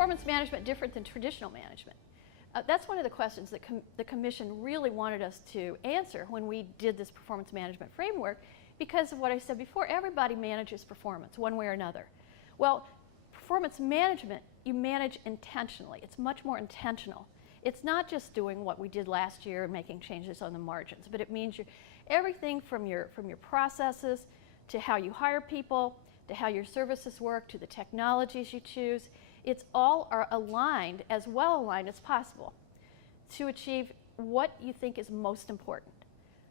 performance management different than traditional management? That's one of the questions that the Commission really wanted us to answer when we did this performance management framework, because of what I said before, everybody manages performance one way or another. Well, performance management, you manage intentionally. It's much more intentional. It's not just doing what we did last year and making changes on the margins, but it means everything from your processes to how you hire people, to how your services work, to the technologies you choose. It's all are aligned, as well aligned as possible, to achieve what you think is most important.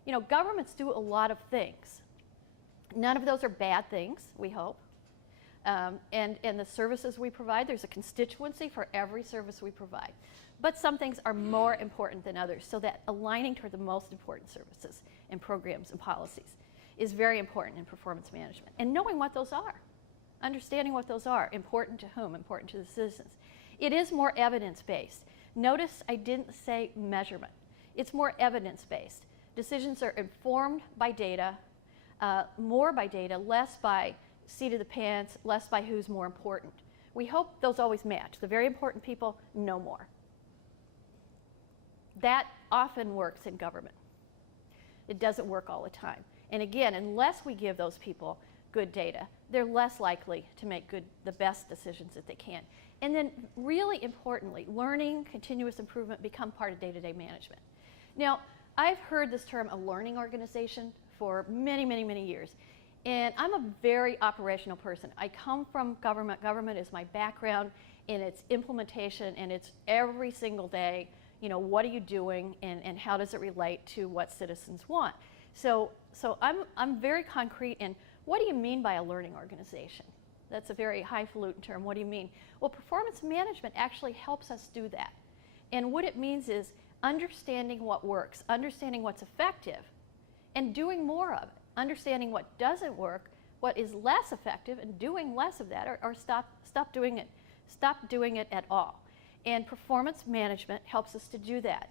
You know, governments do a lot of things. None of those are bad things, we hope. And the services we provide, there's a constituency for every service we provide. But some things are more important than others, so that aligning toward the most important services and programs and policies is very important in performance management. And knowing what those are. Understanding what those are, important to whom, important to the citizens. It is more evidence-based. Notice I didn't say measurement. It's more evidence-based. Decisions are informed by data, more by data, less by seat of the pants, less by who's more important. We hope those always match. The very important people know more. That often works in government. It doesn't work all the time. And again, unless we give those people good data, they're less likely to make the best decisions that they can. And then really importantly, learning, continuous improvement become part of day-to-day management. Now, I've heard this term a learning organization for many, many, many years. And I'm a very operational person. I come from government. Government is my background, and it's implementation, and it's every single day, you know, what are you doing, and how does it relate to what citizens want? So I'm very concrete in what do you mean by a learning organization? That's a very highfalutin term. What do you mean? Well, performance management actually helps us do that. And what it means is understanding what works, understanding what's effective, and doing more of it. Understanding what doesn't work, what is less effective, and doing less of that, or stop doing it at all. And performance management helps us to do that.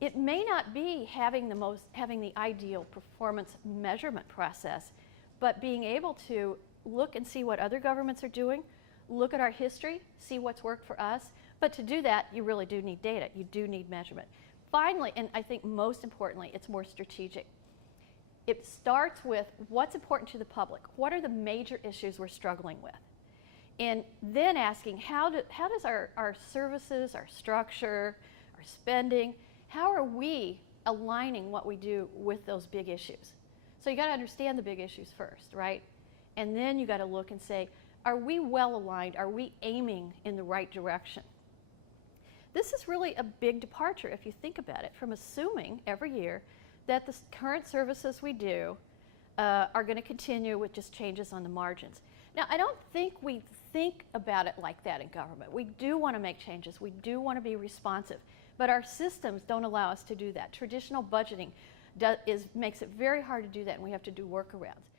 It may not be having the ideal performance measurement process, but being able to look and see what other governments are doing, look at our history, see what's worked for us. But to do that, you really do need data. You do need measurement. Finally, and I think most importantly, it's more strategic. It starts with what's important to the public. What are the major issues we're struggling with? And then asking how does our services, our structure, our spending, how are we aligning what we do with those big issues? So you got to understand the big issues first, right? And then you got to look and say, are we well aligned? Are we aiming in the right direction? This is really a big departure, if you think about it, from assuming every year that the current services we do are going to continue with just changes on the margins. Now, I don't think we think about it like that in government. We do want to make changes. We do want to be responsive. But our systems don't allow us to do that. Traditional budgeting makes it very hard to do that, and we have to do workarounds.